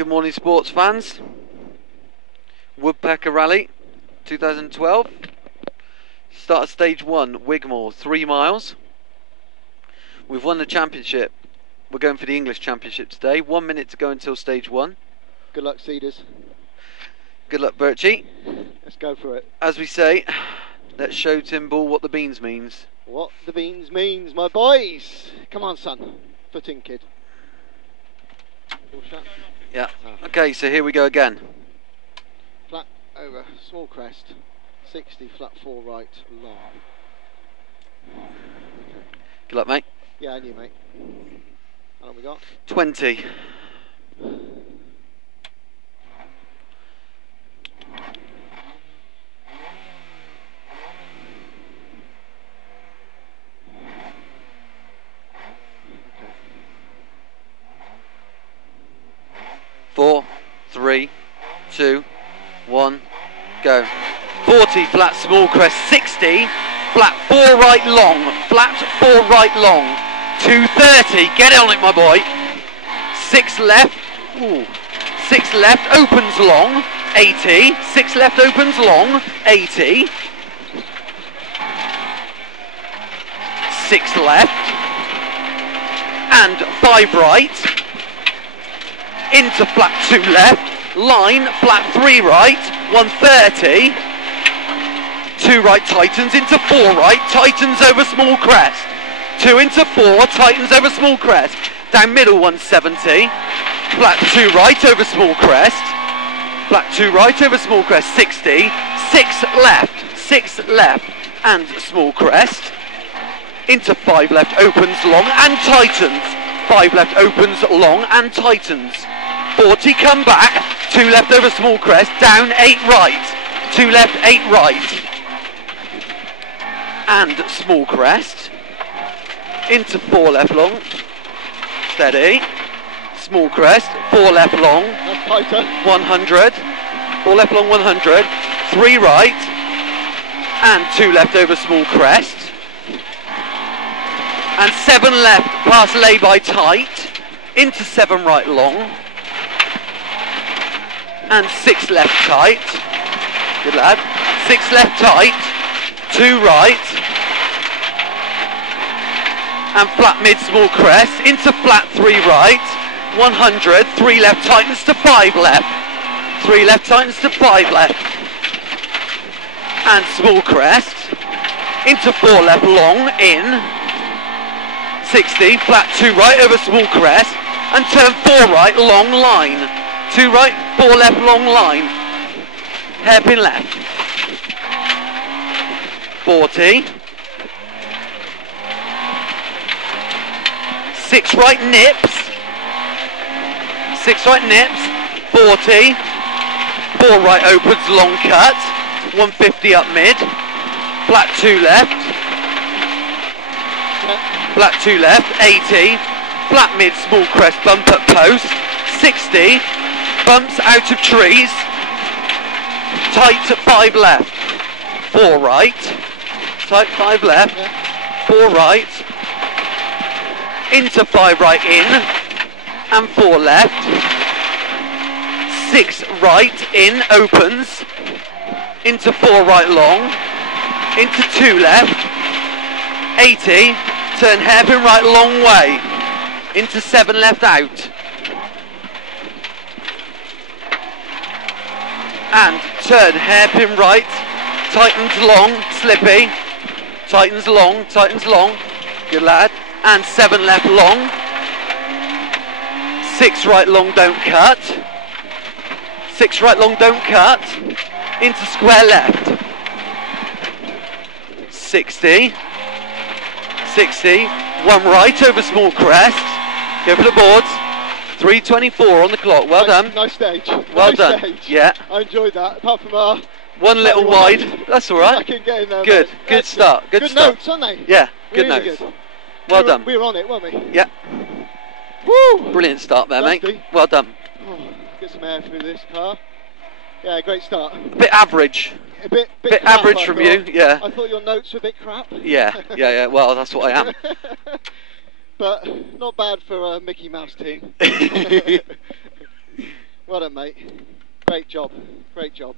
Good morning, sports fans. Woodpecker Rally 2012. Start of stage 1, Wigmore, 3 miles. We've won the championship. We're going for the English championship today. 1 minute to go until stage 1. Good luck, Cedars. Good luck, Birchie. Let's go for it. As we say, let's show Tim Ball what the beans means. What the beans means, my boys. Come on, son. Foot in, kid. All shut. Yeah. Okay, so here we go again. Flat over, small crest. 60, flat 4 right, long. Good luck, mate. Yeah, and you, mate. How long we got? 20. Four, 3, 2, 1, go. 40, flat small crest, 60, flat 4 right long, flat 4 right long, 230, get on it my boy, 6 left, ooh, 6 left, opens long, 80, 6 left opens long, 80, 6 left, and 5 right, into flat 2 left, line, flat 3 right, 130, 2 right tightens, into 4 right, tightens over small crest, 2 into 4, tightens over small crest, down middle 170, flat 2 right over small crest, flat 2 right over small crest, 60, 6 left, and small crest, into 5 left, opens long and tightens, 5 left opens long and tightens, 40 come back, 2 left over small crest, down 8 right, 2 left 8 right, and small crest, into 4 left long, steady, small crest, 4 left long, 100, 4 left long 100, 3 right, and 2 left over small crest, and 7 left past lay-by tight, into 7 right long, and 6 left tight, good lad, 6 left tight, 2 right, and flat mid small crest, into flat 3 right, 100, 3 left tightens to 5 left, 3 left tightens to 5 left, and small crest, into 4 left long, in, 60, flat 2 right over small crest, and turn 4 right, long line, 2 right, 4 left, long line, hairpin left, 40, 6 right nips, 6 right nips, 40, 4 right opens, long cut, 150 up mid, flat 2 left, flat 2 left, 80, flat mid small crest, bump at post, 60, bumps out of trees, tight to 5 left, 4 right, tight 5 left, 4 right, into 5 right in, and 4 left, 6 right in, opens, into 4 right long, into 2 left, 80, turn hairpin right long way, into 7 left out, and turn hairpin right, tightens long, slippy, tightens long, good lad, and 7 left long, 6 right long don't cut, 6 right long don't cut, into square left, 60, 60, 1 right over small crest, go for the boards, 3:24 on the clock, well done. Nice stage. Well nice done, stage. yeah. I enjoyed that, apart from one little wide, that's alright. There, good, mate. good start, good start. Notes, aren't they? Yeah, good really notes. Good. Well done. We were on it, weren't we? Yeah. Woo! Brilliant start there, Dusty. mate. Well done. Oh, get some air through this car. Yeah, great start. A bit average. A bit crap, average from you, yeah. I thought your notes were a bit crap. Yeah, well, that's what I am. But not bad for a Mickey Mouse team. Well done, mate. Great job. Great job.